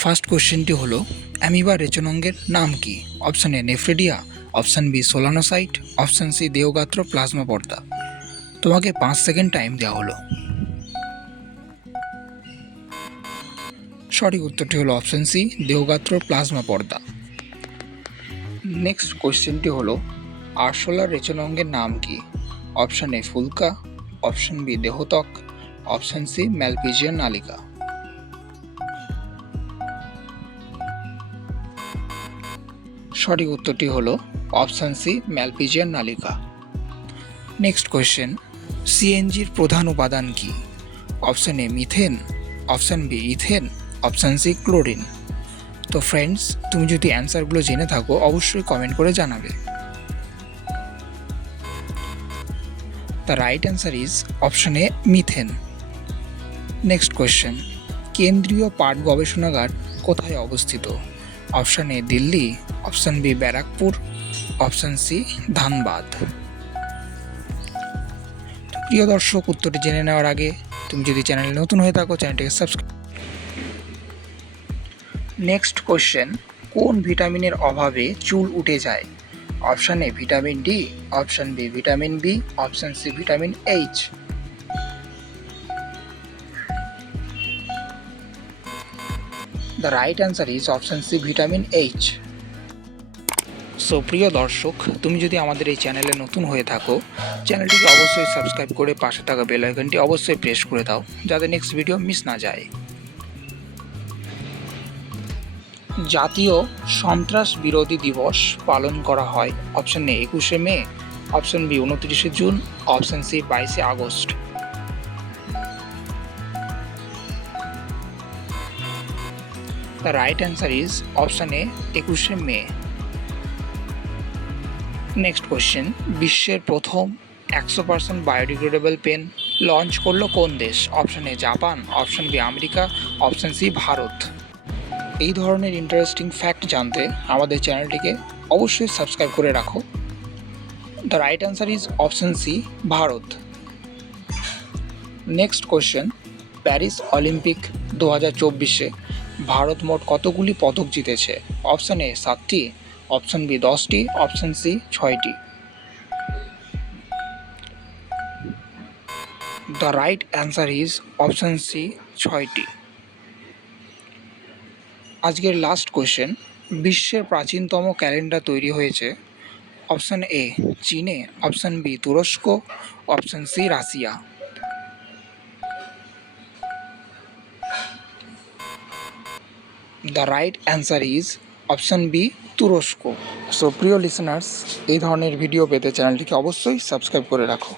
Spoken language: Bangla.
ফার্স্ট কোশ্চেনটি হলো অ্যামিবা রেচনাঙ্গের নাম কি? Option A nephridia, option B solenocyte, option C দেহগাত্র প্লাজমা পর্দা। তোমাকে 5 সেকেন্ড টাইম দেওয়া হলো। সঠিক উত্তরটি হলো অপশান সি দেহগাত্র প্লাজমা পর্দা। নেক্সট কোশ্চেনটি হলো আরশোলার রেচনাঙ্গের নাম কি? অপশান এ ফুলকা, অপশান বি দেহত্বক, অপশান সি ম্যালপিজিয়ান নালিকা। সঠিক উত্তরটি হলো অপশান সি ম্যালপিজিয়ান নালিকা। নেক্সট কোয়েশ্চেন, সিএনজির প্রধান উপাদান কি? Option A methane, option B ethane, option C chlorine. তো ফ্রেন্ডস, তুমি যদি অ্যান্সারগুলো জেনে থাকো অবশ্যই কমেন্ট করে জানাবে। The right answer is option A methane. Next question, কেন্দ্রীয় পাট গবেষণাগার কোথায় অবস্থিত? Option A Delhi, option B Barrackpore, option C Dhanbad. প্রিয় দর্শক, উত্তরটি জেনে নেওয়ার আগে তুমি যদি চ্যানেলে নতুন হয়ে থাকো চ্যানেলটিকে সাবস্ক্রাইব। নেক্সট কোশ্চেন, কোন ভিটামিনের অভাবে চুল উঠে যায়? Option A vitamin D, option B vitamin B, option C vitamin H. The right answer is option C vitamin H. So প্রিয় দর্শক, তুমি যদি আমাদের এই চ্যানেলে নতুন হয়ে থাকো চ্যানেলটিকে অবশ্যই সাবস্ক্রাইব করে পাশে থাকা বেল আইকনটি অবশ্যই প্রেস করে দাও যাতে নেক্সট ভিডিও মিস না যায়। জাতীয় সন্ত্রাস বিরোধী দিবস পালন করা হয় অপশান এ 21শে মে, অপশান বি 29শে জুন, অপশান সি 22শে আগস্ট। The right answer is option A 21শে মে। নেক্সট কোয়েশ্চেন, বিশ্বের প্রথম 100% বায়োডিগ্রেডেবল পেন লঞ্চ করলো কোন দেশ? Option A Japan, option B America, option C Bharat. এই ধরনের ইন্টারেস্টিং ফ্যাক্ট জানতে আমাদের চ্যানেলটিকে অবশ্যই সাবস্ক্রাইব করে রাখো। The right answer is option C Bharat. Next question, Paris Olympic 2024-এ ভারত মোট কতগুলি পদক জিতেছে? অপশান এ 7টি, অপশান বি 10টি, অপশান সি 6টি। The right answer is option C 6টি। আজকের লাস্ট কোয়েশ্চেন, বিশ্বের প্রাচীনতম ক্যালেন্ডার তৈরি হয়েছে অপশান এ চীনে, অপশান বি তুরস্ক, option C Russia. The right answer is option B তুরস্ক। সো প্রিয় লিসেনার্স, এই ধরনের ভিডিও পেতে চ্যানেলটিকে অবশ্যই সাবস্ক্রাইব করে রাখো।